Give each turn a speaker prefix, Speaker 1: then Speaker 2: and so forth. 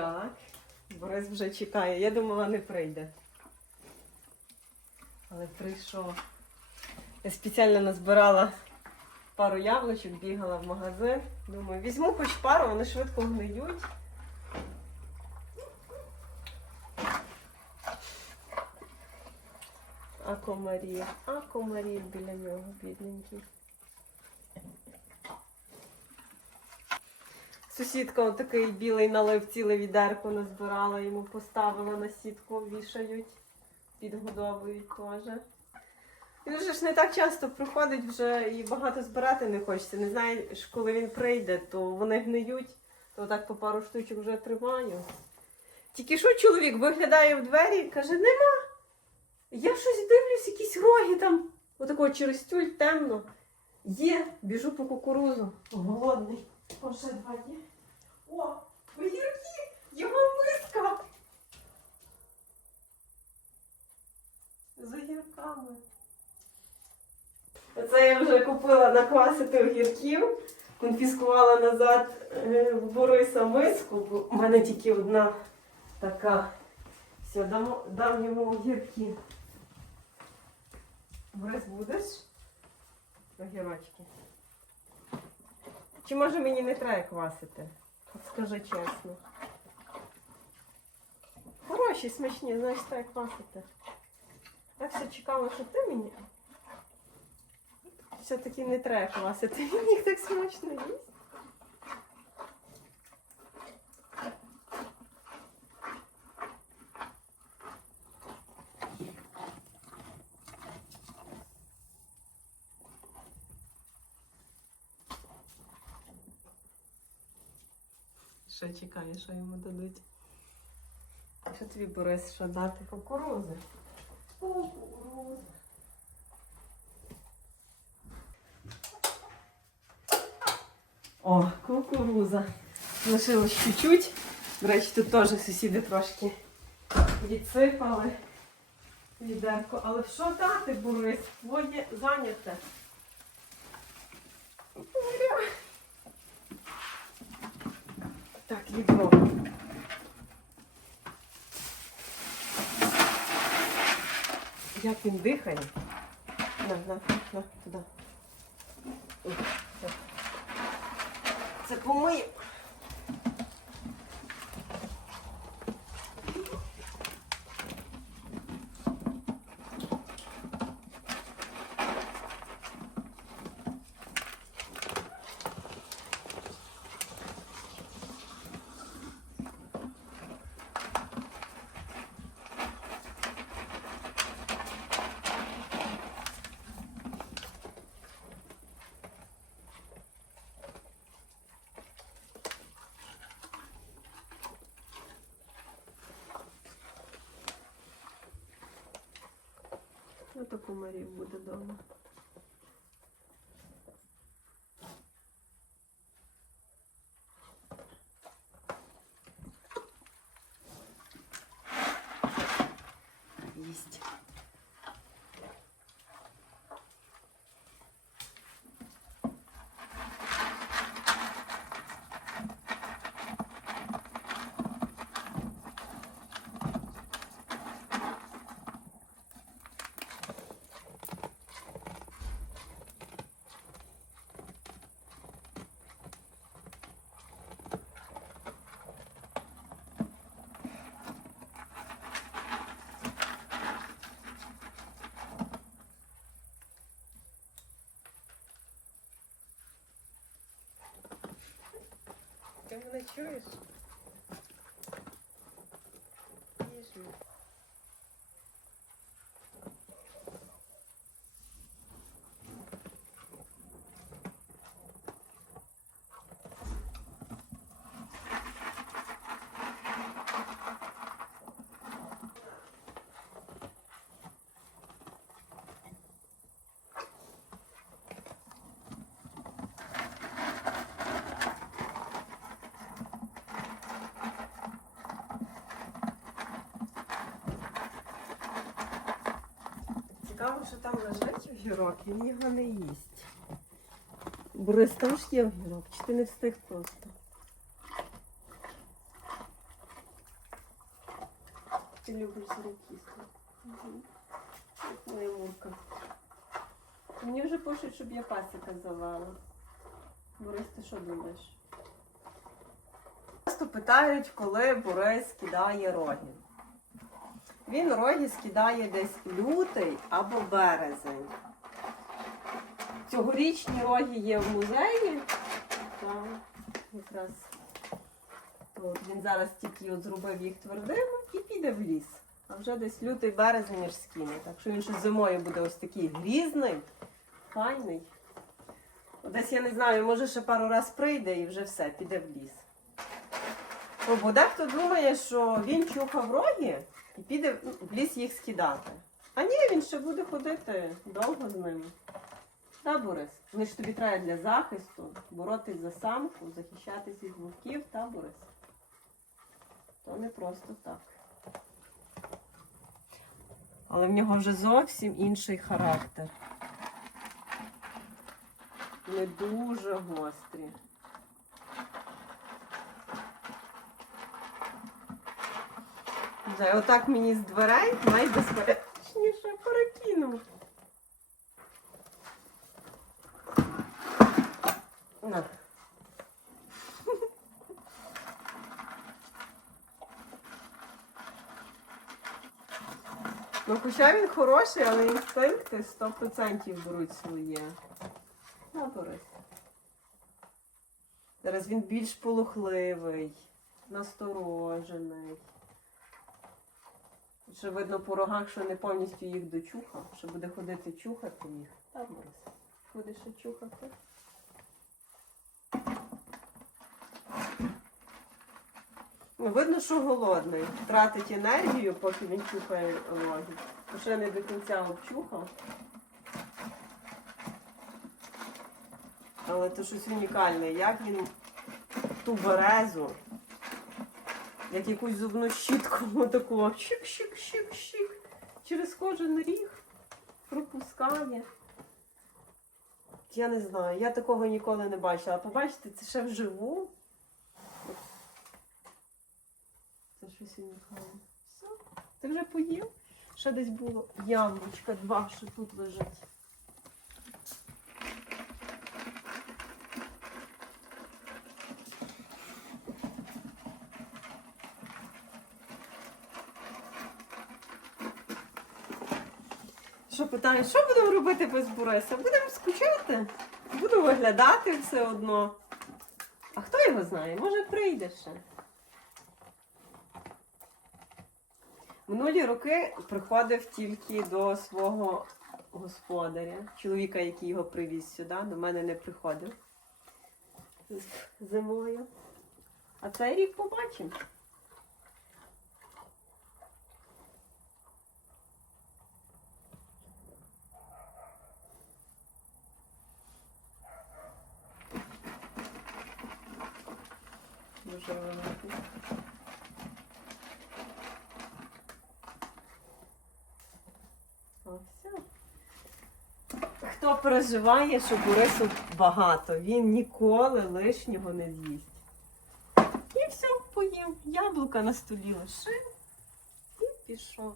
Speaker 1: Так, Борис вже чекає. Я думала, не прийде. Але прийшов. Я спеціально назбирала пару яблучок, бігала в магазин. Думаю, візьму хоч пару, вони швидко гниють. А комарів, а комарів біля нього, бідненький. Сусідка отакий білий налив ціле відерко назбирала, йому поставила на сітку, вішають, підгодовують теж. Він вже ж не так часто приходить вже і багато збирати не хочеться. Не знаєш, коли він прийде, то вони гниють, то так по пару штучок вже тримаю. Тільки що чоловік виглядає в двері і каже, нема. Я щось дивлюсь, якісь роги там. Отакого через тюль темно. Є, біжу по кукурузу. Голодний. Ще два є. О, огірки! Його миска! З огірками. Оце я вже купила наквасити огірків, конфіскувала назад е, в Бориса миску, бо в мене тільки одна така. Все, дам, дам йому огірки. Борис, будеш? Огірочки. Чи може мені не треба квасити? Скажи чесно. Хороші, смачні, знаєш, так пахнете. Я все чекала, що ти мені. Все-таки не треба а ти мені так смачно їсть. Що чекає, що йому дадуть? Що тобі Борис, що дати кукурузи? Кукурузи. О, кукуруза. Лишилось чуть-чуть. До речі, тут теж сусіди трошки відсипали відерко. Але що дати, Борис? Твоє зайняте. Так, відро. Як він дихає? На, на, на, туди. Це помиє. Ну, то комарів буде вдома. Їсть. Ти мене чуєш? Їжу. Цікаво, що там лежить огірок, він його не їсть. Борис, там ж є огірок, чи ти не встиг просто? Ти любиш зарокіску. Моя мурка. Мені вже пишуть, щоб я пасика завела. Борис, ти що думаєш? Часто питають, коли Борис кидає роги. Він роги скидає десь лютий або березень. Цьогорічні роги є в музеї. Так, якраз от він зараз тільки от зробив їх твердими і піде в ліс. А вже десь лютий березень аж скине. Так що він ще зимою буде ось такий грізний, файний. Десь я не знаю, може ще пару раз прийде і вже все, піде в ліс. Бо дехто думає, що він чухав роги і піде в ліс їх скидати. А ні, він ще буде ходити довго з ними. Та, Борис? Вони ж тобі треба для захисту, боротись за самку, захищатись від вовків, та, Борис? То не просто так. Але в нього вже зовсім інший характер. Не дуже гострі. Знаю, Отак мені з дверей найбезпечніше перекинув. Ну, хоча він хороший, але інстинкти 100% беруть своє. На, Борис. Зараз він більш полохливий, насторожений. Ще видно по рогах, що не повністю їх дочухав, що буде ходити чухати їх. Так, Борис. Будеш ще чухати. Ну, видно, що голодний. Тратить енергію, поки він чухає. Бо Ще не до кінця обчухав. Але це щось унікальне. Як він ту березу, як якусь зубну щітку такого щик-щик-щик-щик через кожен ріг пропускає. Я не знаю, я такого ніколи не бачила. Побачите, це ще вживу. Це щось унікальне. Все, ти вже поїв? Ще десь було яблучка, два, що тут лежать. Що питаю, що будемо робити без Бориса? Будемо скучати, буду виглядати все одно. А хто його знає? Може прийде ще. Минулі роки приходив тільки до свого господаря, чоловіка, який його привіз сюди, до мене не приходив зимою. А цей рік побачимо. Дуже великий. О, все. Хто переживає, що Борису багато, він ніколи лишнього не з'їсть. І все, поїв. Яблука на столі лишив і пішов.